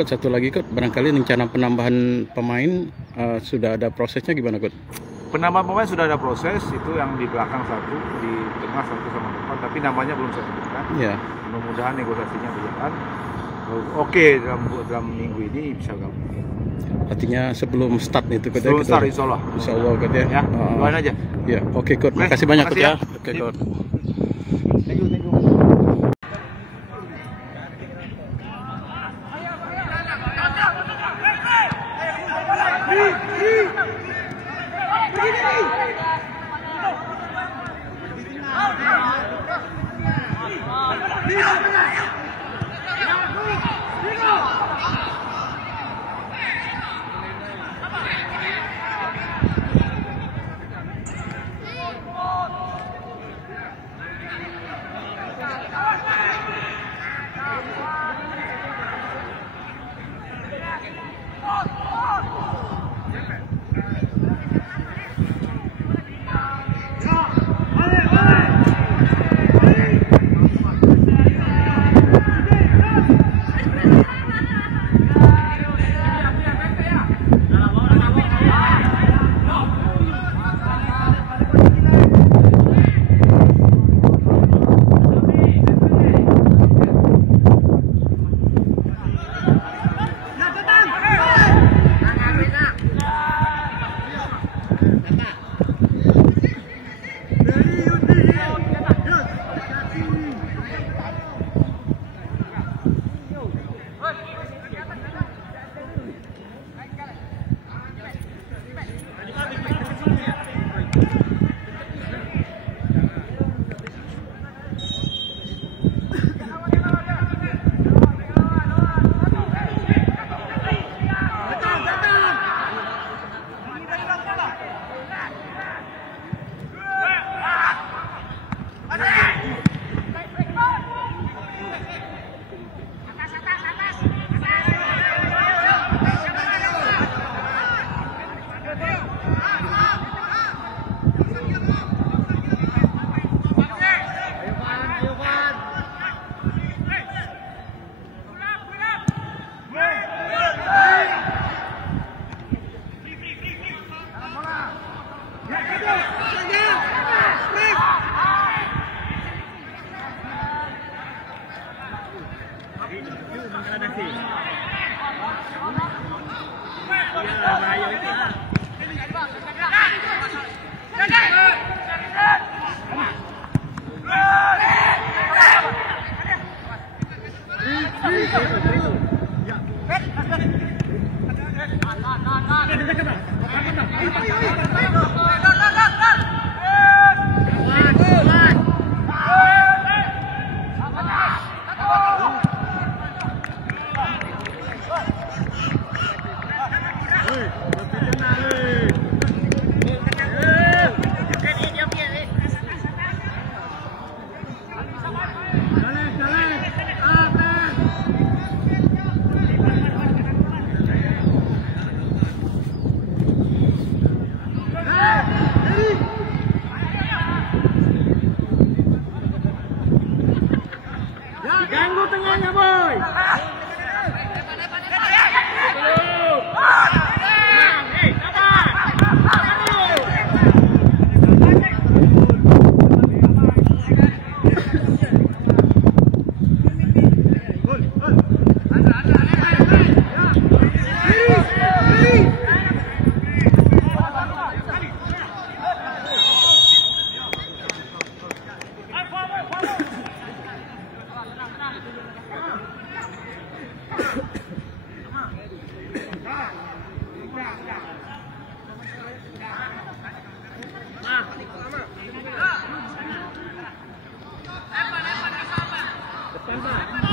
Coach, satu lagi Coach, barangkali rencana penambahan pemain sudah ada prosesnya gimana Coach? Penambahan pemain sudah ada proses, itu yang di belakang satu, di tengah satu sama depan, tapi namanya belum saya sebutkan. Ya. Mudah-mudahan negosiasinya berjalan. Oke, dalam minggu ini bisa gabung. Artinya sebelum start itu Coach? Sebelum start, insya Allah. Insya Allah Coach ya. Ya, doain aja. Ya, oke Coach. Makasih banyak Coach ya. Oke Coach. Thank you. Ganggu tengahnya, boy. Tanpa.